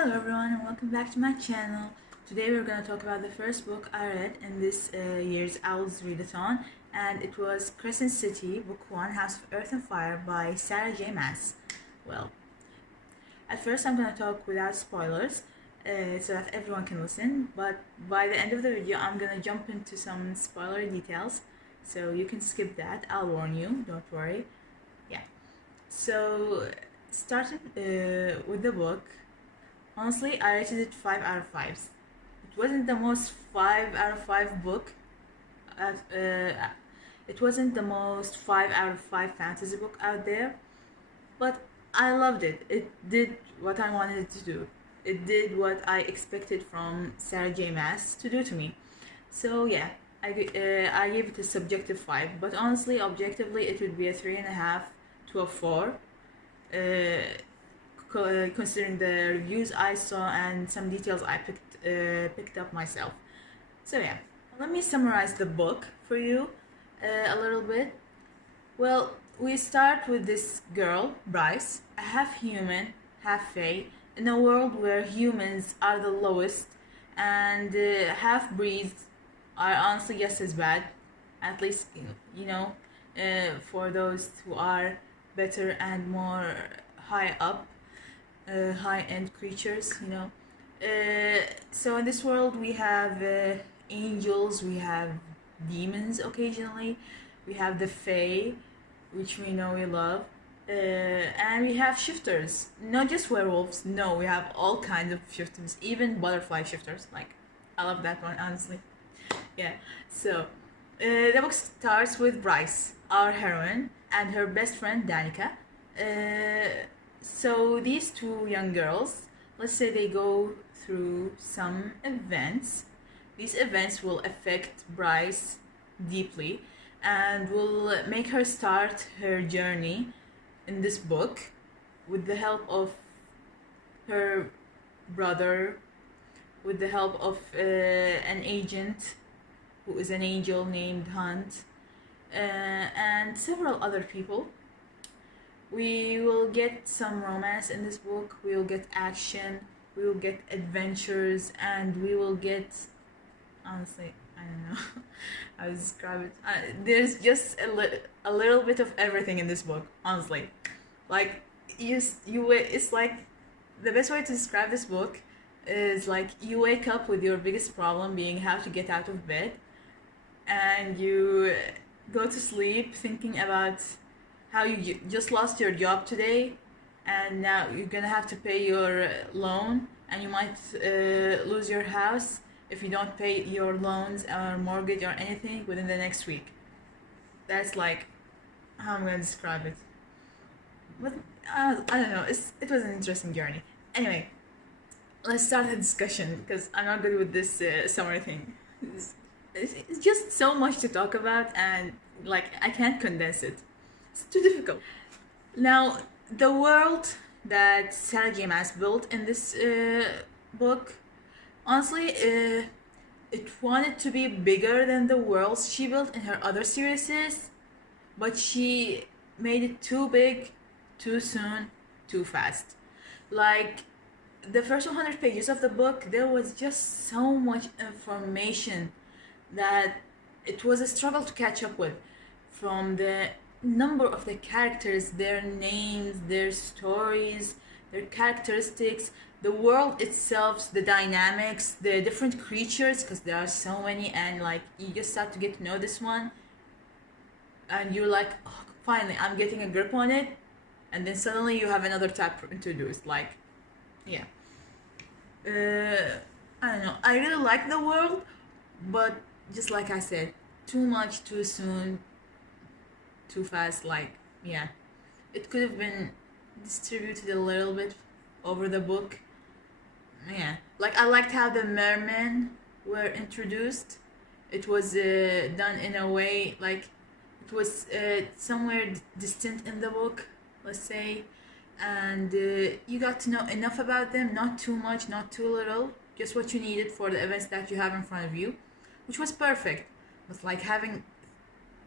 Hello everyone and welcome back to my channel. Today we're going to talk about the first book I read in this year's Owls Readathon, and it was Crescent City, Book 1, House of Earth and Fire by Sarah J. Maas. Well, at first I'm going to talk without spoilers so that everyone can listen, but by the end of the video I'm going to jump into some spoiler details, so you can skip that. I'll warn you, don't worry. Yeah. So, starting with the book. Honestly, I rated it 5 out of 5. It wasn't the most 5 out of 5 book. It wasn't the most 5 out of 5 fantasy book out there. But I loved it. It did what I wanted it to do. It did what I expected from Sarah J. Maas to do to me. So yeah, I gave it a subjective 5. But honestly, objectively, it would be a 3.5 to a 4. Considering the reviews I saw and some details I picked up myself. So yeah, let me summarize the book for you a little bit. Well, we start with this girl, Bryce, a half human, half fae, in a world where humans are the lowest and half breeds are honestly just as bad, at least for those who are better and more high up. High-end creatures, so in this world we have angels, we have demons occasionally, we have the fae, which we know we love, and we have shifters, not just werewolves. No, we have all kinds of shifters, even butterfly shifters. Like, I love that one, honestly. Yeah, so the book starts with Bryce, our heroine, and her best friend Danica. So these two young girls, let's say they go through some events. These events will affect Bryce deeply and will make her start her journey in this book with the help of her brother, with the help of an agent who is an angel named Hunt, and several other people. We will get some romance in this book, we will get action, we will get adventures, and we will get, honestly, I don't know how to describe it. There's just a little bit of everything in this book, honestly. Like, it's like, the best way to describe this book is like, you wake up with your biggest problem being how to get out of bed, and you go to sleep thinking about how you just lost your job today, and now you're gonna have to pay your loan, and you might lose your house if you don't pay your loans or mortgage or anything within the next week. That's like how I'm gonna describe it. But I don't know, it was an interesting journey. Anyway, let's start the discussion, because I'm not good with this summary thing. It's just so much to talk about, and like, I can't condense it. It's too difficult. Now, the world that Sarah J. Maas built in this book, honestly, it wanted to be bigger than the worlds she built in her other series, but she made it too big, too soon, too fast. Like, the first 100 pages of the book, there was just so much information that it was a struggle to catch up with, from the number of the characters, their names, their stories, their characteristics, the world itself, the dynamics, the different creatures, because there are so many, and like, you just start to get to know this one and you're like, oh, finally I'm getting a grip on it, and then suddenly you have another type introduced. Like, yeah, I don't know, I really like the world, but just like I said, too much, too soon, too fast. Like, yeah, it could have been distributed a little bit over the book. Yeah, like, I liked how the mermen were introduced. It was done in a way like it was somewhere distant in the book, let's say, and you got to know enough about them, not too much, not too little, just what you needed for the events that you have in front of you, which was perfect. But like, having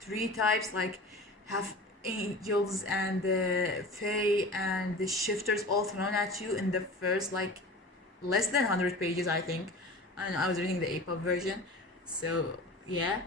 3 types, like, have angels and the fae and the shifters all thrown at you in the first like less than 100 pages, I think. I don't know, I was reading the APUB version. So, yeah.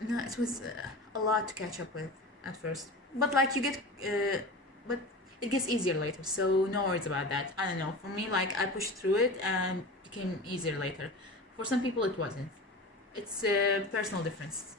No, it was a lot to catch up with at first. But, like, but it gets easier later, so no worries about that. I don't know. For me, like, I pushed through it and it became easier later. For some people, it wasn't. It's a personal difference.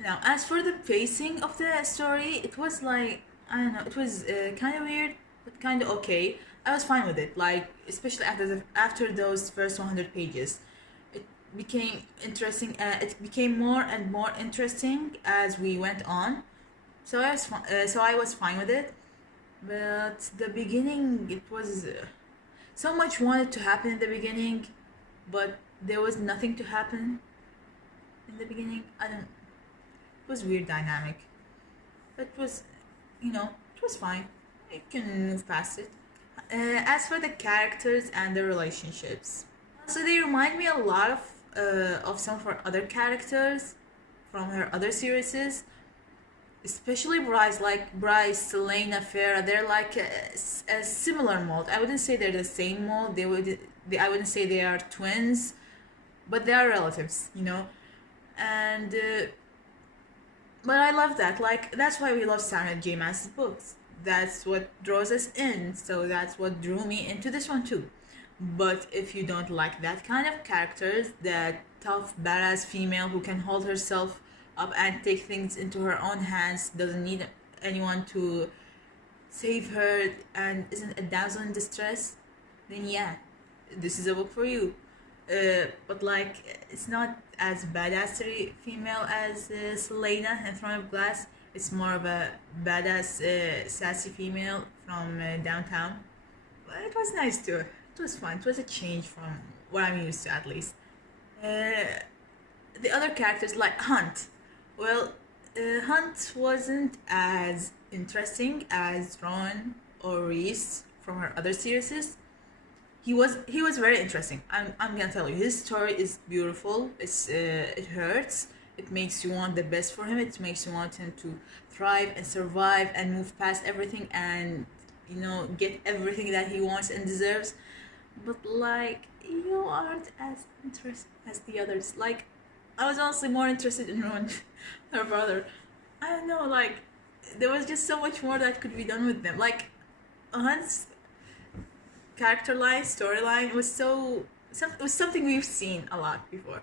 Now, as for the pacing of the story, it was like, I don't know, it was kind of weird, but kind of okay. I was fine with it, like, especially after those first 100 pages. It became interesting, it became more and more interesting as we went on. So I was fine with it. But the beginning, it was so much wanted to happen in the beginning, but there was nothing to happen in the beginning. I don't. It was weird dynamic. But it was, it was fine. You can move past it. As for the characters and the relationships, so they remind me a lot of some of her other characters from her other series, especially Bryce. Like Bryce, Selena, Farah, they're like a similar mold. I wouldn't say they're the same mold. I wouldn't say they are twins, but they are relatives, and. But I love that. Like, that's why we love Sarah J. Maas's books. That's what draws us in. So that's what drew me into this one too. But if you don't like that kind of characters, that tough, badass female who can hold herself up and take things into her own hands, doesn't need anyone to save her, and isn't a damsel in distress, then yeah, this is a book for you. But like, it's not as badassery female as Selena in Throne of Glass. It's more of a badass, sassy female from downtown. But it was nice too. It was fun. It was a change from what I'm used to, at least. The other characters, like Hunt. Well, Hunt wasn't as interesting as Ron or Reese from her other series. He was very interesting. I'm gonna tell you, his story is beautiful. It hurts. It makes you want the best for him. It makes you want him to thrive and survive and move past everything and get everything that he wants and deserves. But like, you aren't as interested as the others. Like, I was honestly more interested in Ron, her brother. I don't know. Like, there was just so much more that could be done with them. Like, Hunt's character line, storyline was it was something we've seen a lot before.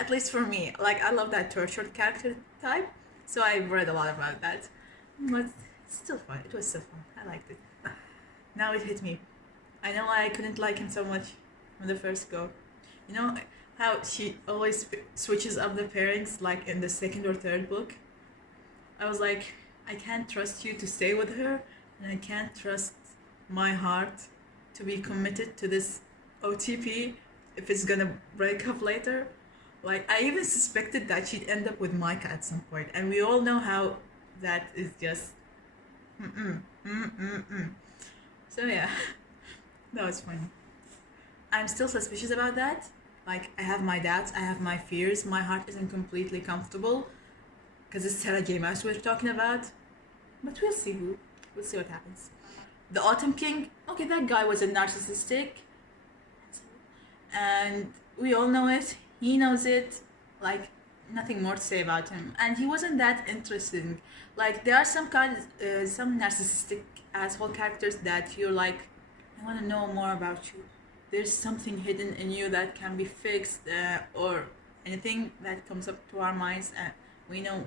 At least for me. Like, I love that tortured character type, so I read a lot about that. But it's still fun. It was so fun. I liked it. Now it hit me. I know I couldn't like him so much from the first go. You know how she always switches up the pairings, like in the second or third book? I was like, I can't trust you to stay with her, and I can't trust my heart to be committed to this OTP if it's gonna break up later. Like, I even suspected that she'd end up with Micah at some point, and we all know how that is just So yeah, that was funny. I'm still suspicious about that. Like, I have my doubts, I have my fears, my heart isn't completely comfortable because it's Sarah J. Maas we're talking about. But we'll see what happens. The Autumn King, okay, that guy was a narcissistic, and we all know it. He knows it. Like, nothing more to say about him, and he wasn't that interesting. Like, there are some narcissistic asshole characters that you're like, I want to know more about you. There's something hidden in you that can be fixed, or anything that comes up to our minds. We know,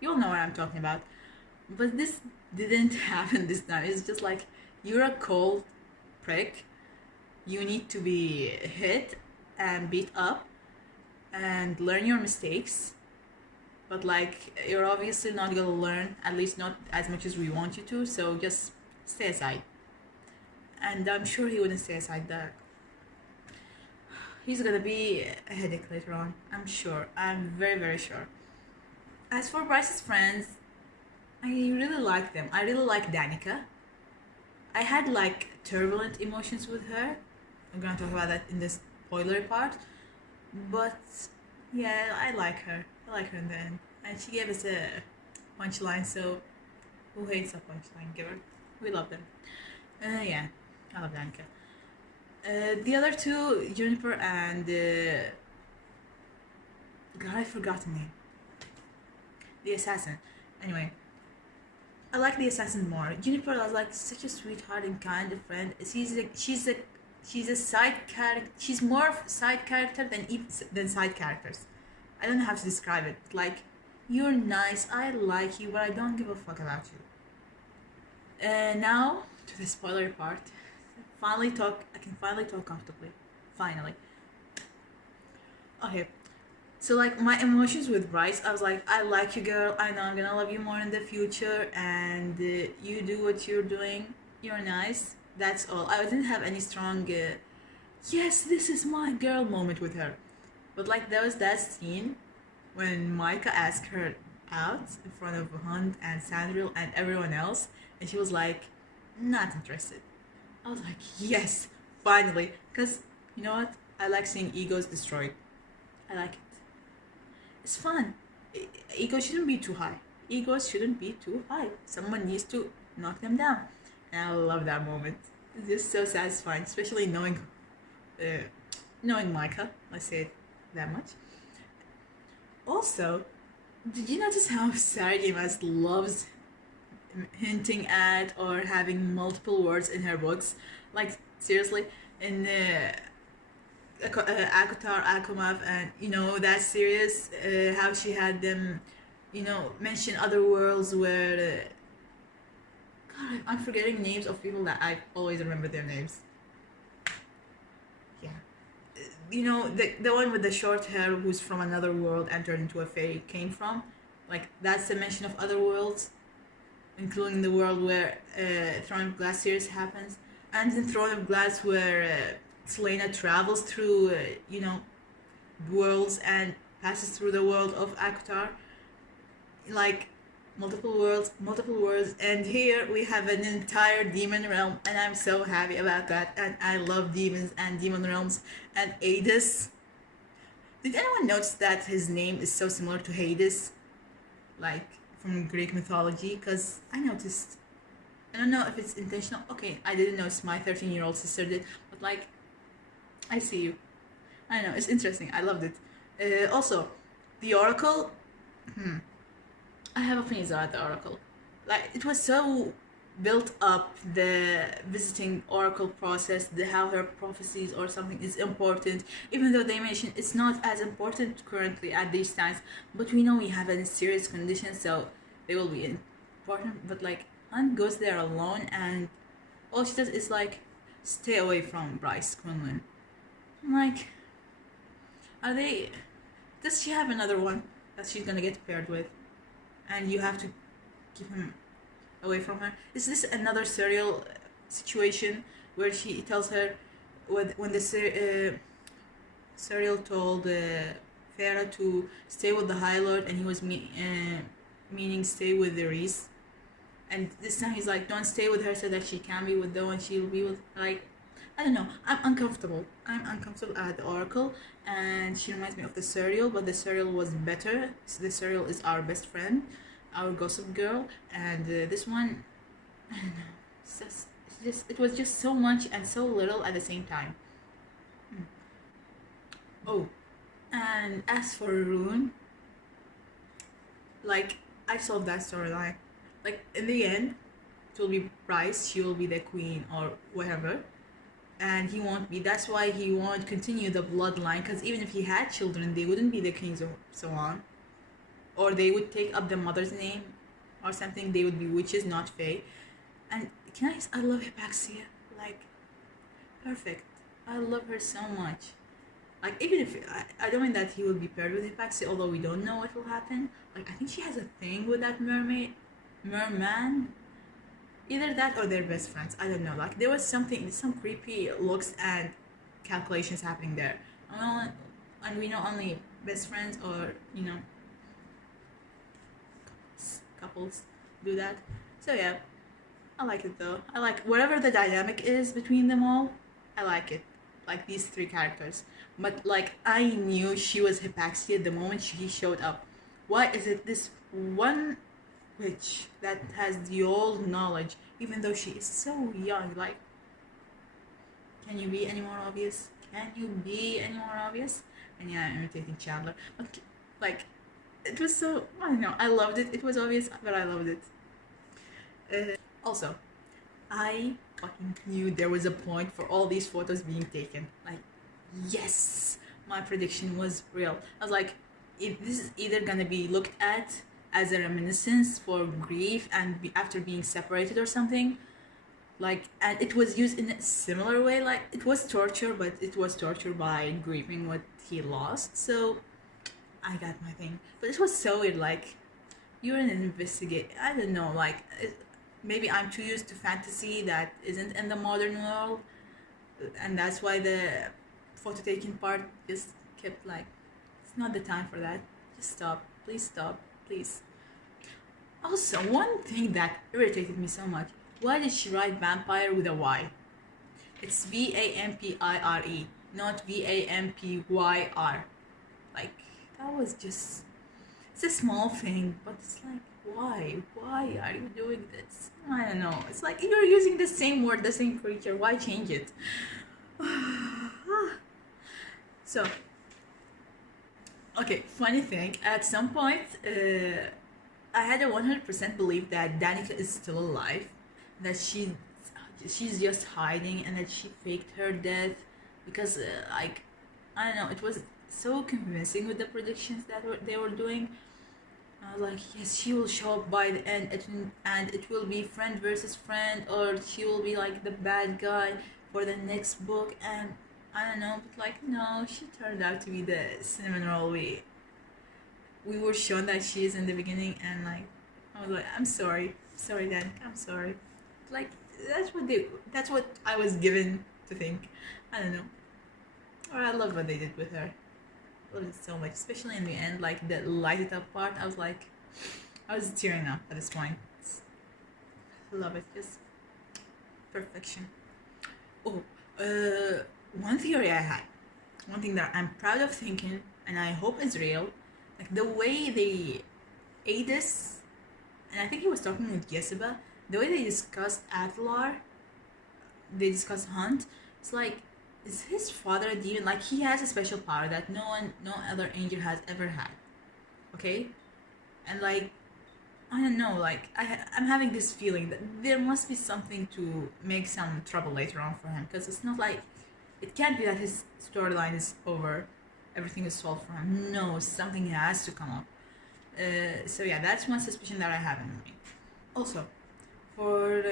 you'll know what I'm talking about. But this didn't happen this time. It's just like, you're a cold prick. You need to be hit and beat up and learn your mistakes. But like, you're obviously not gonna learn, at least not as much as we want you to, so just stay aside. And I'm sure he wouldn't stay aside that. He's gonna be a headache later on. I'm sure. I'm very, very sure. As for Bryce's friends, I really like them. I really like Danica. I had like turbulent emotions with her. I'm gonna talk about that in the spoiler part. But yeah, I like her. I like her in the end. And she gave us a punchline, so who hates a punchline giver? We love them. Yeah. I love Danica. The other two, Juniper and God, I forgot the name. The assassin. Anyway, I like the assassin more. Juniper was like such a sweetheart and kind of friend. She's a side character. She's more of side character than side characters. I don't know how to describe it. Like, you're nice, I like you, but I don't give a fuck about you. Now to the spoiler part. I can finally talk comfortably. Finally. Okay. So like my emotions with Bryce, I was like, I like you, girl. I know I'm gonna love you more in the future, and you do what you're doing. You're nice. That's all. I didn't have any strong, yes, this is my girl moment with her. But like there was that scene when Micah asked her out in front of Hunt and Sandriel and everyone else, and she was like, not interested. I was like, yes, finally. Because, you know what? I like seeing egos destroyed. I like it. It's fun. Ego shouldn't be too high. Egos shouldn't be too high. Someone needs to knock them down. And I love that moment. It's just so satisfying, especially knowing Micah. Let's say it that much. Also, did you notice how Sarah J. Maas loves hinting at or having multiple words in her books? Like, seriously, in Akutar, Akumov, and that series, how she had them, mention other worlds where. God, I'm forgetting names of people that I always remember their names. Yeah. The one with the short hair who's from another world and turned into a fairy came from. Like, that's the mention of other worlds, including the world where Throne of Glass series happens, and in Throne of Glass where Selena travels through, worlds and passes through the world of Akutar. Like, multiple worlds, and here we have an entire demon realm, and I'm so happy about that, and I love demons and demon realms. And Hades, did anyone notice that his name is so similar to Hades, like from Greek mythology? Because I noticed. I don't know if it's intentional. Okay, I didn't notice, my 13-year-old sister did, but like, I see you. I know, it's interesting. I loved it. Also, the Oracle. I have opinions about the Oracle. Like, it was so built up, the visiting Oracle process, how her prophecies or something is important, even though they mention it's not as important currently at these times, but we know we have a serious condition, so they will be important. But like, Hunt goes there alone, and all she does is like, stay away from Bryce Quinlan. I'm like, does she have another one that she's gonna get paired with? And you have to keep him away from her. Is this another serial situation where she tells her when the serial told Farah to stay with the High Lord, and he was meaning stay with the Reese, and this time he's like, don't stay with her so that she can be with the one she'll be with. Like, I don't know. I'm uncomfortable at the Oracle, and she reminds me of the serial, but the serial was better. The serial is our best friend, our gossip girl, and this one, I don't know. It was just so much and so little at the same time. Oh, and as for Rune, like, I solved that storyline. Like, in the end, it will be Bryce. She will be the queen or whatever. And he won't be. That's why he won't continue the bloodline, because even if he had children, they wouldn't be the kings or so on, or they would take up the mother's name or something. They would be witches, not fae. And I love Hypaxia, like, perfect. I love her so much. Like, even if I don't mean that he will be paired with Hypaxia, although we don't know what will happen. Like, I think she has a thing with that merman. Either that or they're best friends. I don't know. Like, there was some creepy looks and calculations happening there. And we know only best friends or, couples do that. So yeah, I like it though. I like whatever the dynamic is between them all. I like it. Like, these three characters. But like, I knew she was Hypaxia the moment she showed up. Why is it this one witch that has the old knowledge, even though she is so young? Like, Can you be any more obvious? Can you be any more obvious? And yeah, I'm imitating Chandler. But like, it was so, I don't know, I loved it. It was obvious, but I loved it. Also, I fucking knew there was a point for all these photos being taken. Like, yes, my prediction was real. I was like, this is either gonna be looked at as a reminiscence for grief and after being separated or something. Like, and it was used in a similar way. Like, it was torture, but it was torture by grieving what he lost. So I got my thing. But it was so weird. Like, you're an investigator. I don't know. Like, maybe I'm too used to fantasy that isn't in the modern world, and that's why the photo taking part just kept like, it's not the time for that. Just stop, please. Also, one thing that irritated me so much, why did she write vampire with a Y? It's Vampire, not Vampyr. Like, that was just, it's a small thing, but it's like, why are you doing this? I don't know, it's like you're using the same word, the same creature, why change it? So, okay, funny thing, at some point I had a 100% belief that Danica is still alive, that she's just hiding, and that she faked her death because like, I don't know, it was so convincing with the predictions that they were doing. I was like, yes, she will show up by the end, and it will be friend versus friend, or she will be like the bad guy for the next book, and I don't know, but like, no, she turned out to be the cinnamon roll we were shown that she is in the beginning, and like, I was like, I'm sorry, Danica, I'm sorry. Like, that's what I was given to think. I don't know. Or I love what they did with her. I love it so much, especially in the end, like the lighted up part. I was like, I was tearing up at this point. I love it, just perfection. Oh, one theory I had, one thing that I'm proud of thinking, and I hope is real, like the way they ate this, and I think he was talking with Jessica, the way they discussed Atlar, they discussed Hunt, it's like, is his father a demon? Like, he has a special power that no other angel has ever had, okay? And like, I don't know, like, I'm having this feeling that there must be something to make some trouble later on for him, because it's not like, it can't be that his storyline is over, everything is solved for him. No, something has to come up. So yeah, that's one suspicion that I have in me. Also, for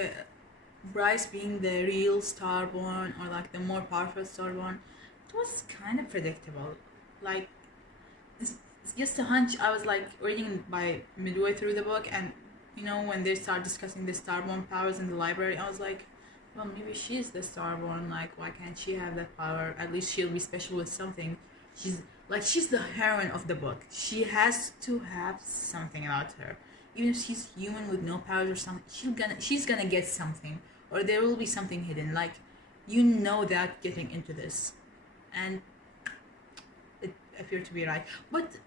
Bryce being the real Starborn, or like the more powerful Starborn, it was kind of predictable. Like, it's just a hunch. I was like reading by midway through the book, and you know, when they start discussing the Starborn powers in the library, I was like, well, maybe she's the Starborn. Like, why can't she have that power? At least she'll be special with something. She's the heroine of the book. She has to have something about her. Even if she's human with no powers or something, she's gonna get something, or there will be something hidden. Like, you know that getting into this, and it appeared to be right. But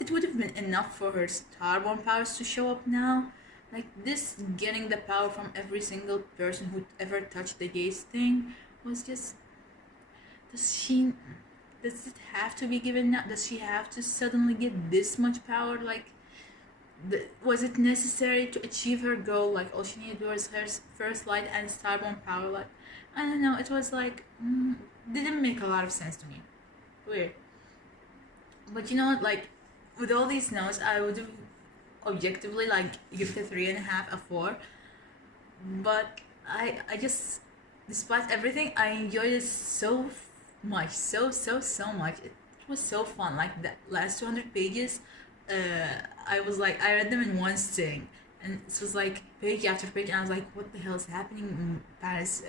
it would have been enough for her Starborn powers to show up now. Like, this getting the power from every single person who ever touched the gaze thing was just. Does it have to be given now? Does she have to suddenly get this much power? Like, was it necessary to achieve her goal? Like, all she needed was her first light and Starborn power. Like, I don't know. It was like, didn't make a lot of sense to me. Weird. But you know what? Like, with all these notes, I would have objectively like give it a 3.5, a 4. But I just, despite everything, I enjoyed it so much, so much. It was so fun. Like, the last 200 pages, I was like, I read them in one sitting, and it was like page after page, and I was like, what the hell is happening in Paris?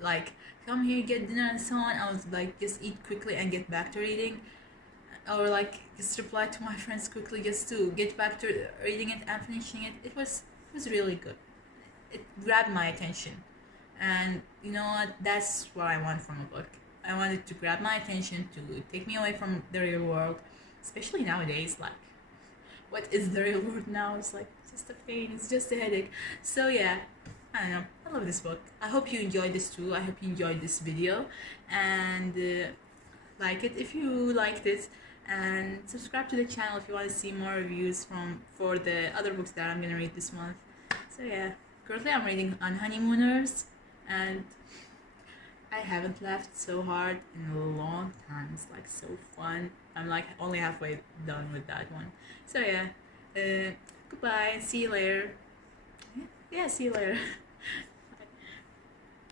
Like, come here, get dinner, and so on. I was like, just eat quickly and get back to reading, or like just reply to my friends quickly just to get back to reading it and finishing it. It was really good. It grabbed my attention, and you know what? That's what I want from a book. I want it to grab my attention, to take me away from the real world, especially nowadays. Like, what is the real world now? It's like just a pain, it's just a headache. So yeah, I don't know, I love this book. I hope you enjoyed this too. I hope you enjoyed this video, and like it if you liked it, and subscribe to the channel if you want to see more reviews for the other books that I'm gonna read this month. So yeah, currently I'm reading On Honeymooners, and I haven't laughed so hard in a long time. It's like so fun. I'm like only halfway done with that one. So yeah, goodbye. See you later. Yeah, see you later.